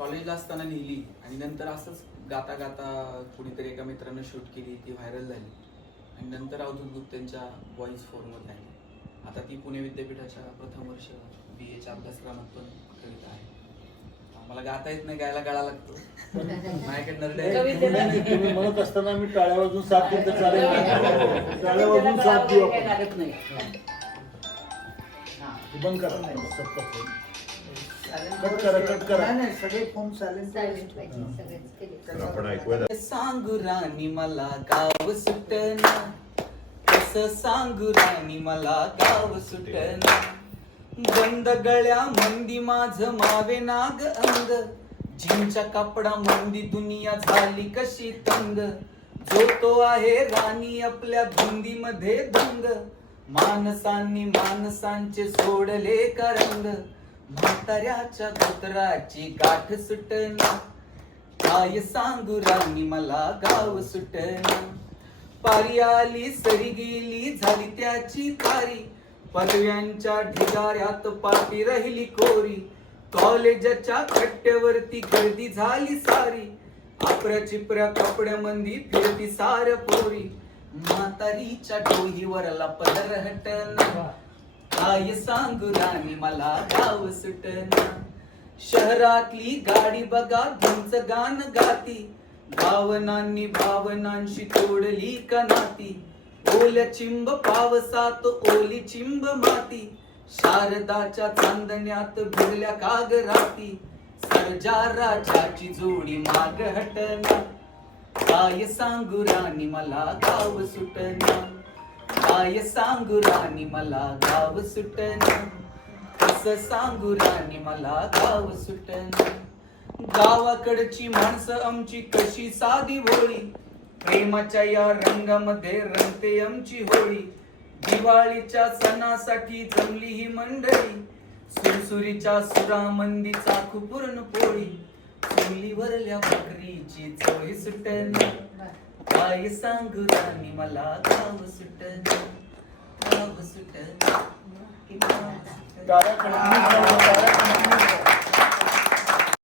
कॉलेजला असताना लिहिली आणि नंतर असंच गाता गाता कुणीतरी एका मित्रानं शूट केली, ती व्हायरल झाली आणि नंतर अवधूत गुप्तेंच्या व्हॉइस 4मध्ये आली. आता ती पुणे विद्यापीठाच्या प्रथम वर्ष BAच्या अभ्यासक्रमात पण कविता आहे. मला गाता येत नाही, गायला गळा लागतो. माझ्याकडे तुम्ही म्हणत असताना मी टाळ्या वाजून साथ देत चालेल, टाळ्या वाजून साथ देऊ आपण. बंद करा, कट करा. नाही सगळे फोन सायलेंट पाहिजे. सांगू राणी मला गाव सुटना, कसं सांगू राणी मला गाव सुटना. बंद गळ्या मंदी माझ मावे नाग अंग, जीनच्या कपडा मंदी दुनिया झाली कशी तंग. जो तो आहे राणी आपल्या धुंदी मध्ये दंग, माणसांनी माणसांचे सोडले का रंग. म्हाताऱ्याच्या धोतराची गाठ सुटना, काय सांगू राणी मला गाव सुटना. पारी आली सरी गेली झाली त्याची तारी, पदव्यांच्या ढिगाऱ्यात पाठी राहिली कोरी. कॉलेजच्या कट्ट्यावरती गर्दी झाली सारी, आपऱ्या चिपऱ्या कपड्यामंदी फिरती सार पोरी. म्हातारीच्या डोहीवरला पदर हटना, काय सांगू राणी मला गाव सुटना. शहरातली गाडी बघा धुंच गाण गाती, भावनांनी भावनांशी तोडली का नाती. ओल्या चिंब पावसात ओली चिंब माती, शारदाच्या चांदण्यात भिडल्या काग राती. सर्जा राजाची जोडी माग हटना, काय सांगू राणी मला गाव सुटना. काय सांगू राणी मला गाव सुटना, कसं सांगू राणी मला गाव सुटना. गावाकडची माणसं आमची कशी साधी भोळी, प्रेमाच्या या रंगामध्ये रंगते आमची होळी. दिवाळीच्या सणासाठी जमली ही मंडळी, सुरसुरीच्या सुरामंदी चाखू पुरणपोळी. चुलीवरल्या भाकरीची चव सुटना, काय सांगू राणी मला गाव सुटना. गाव सुटना.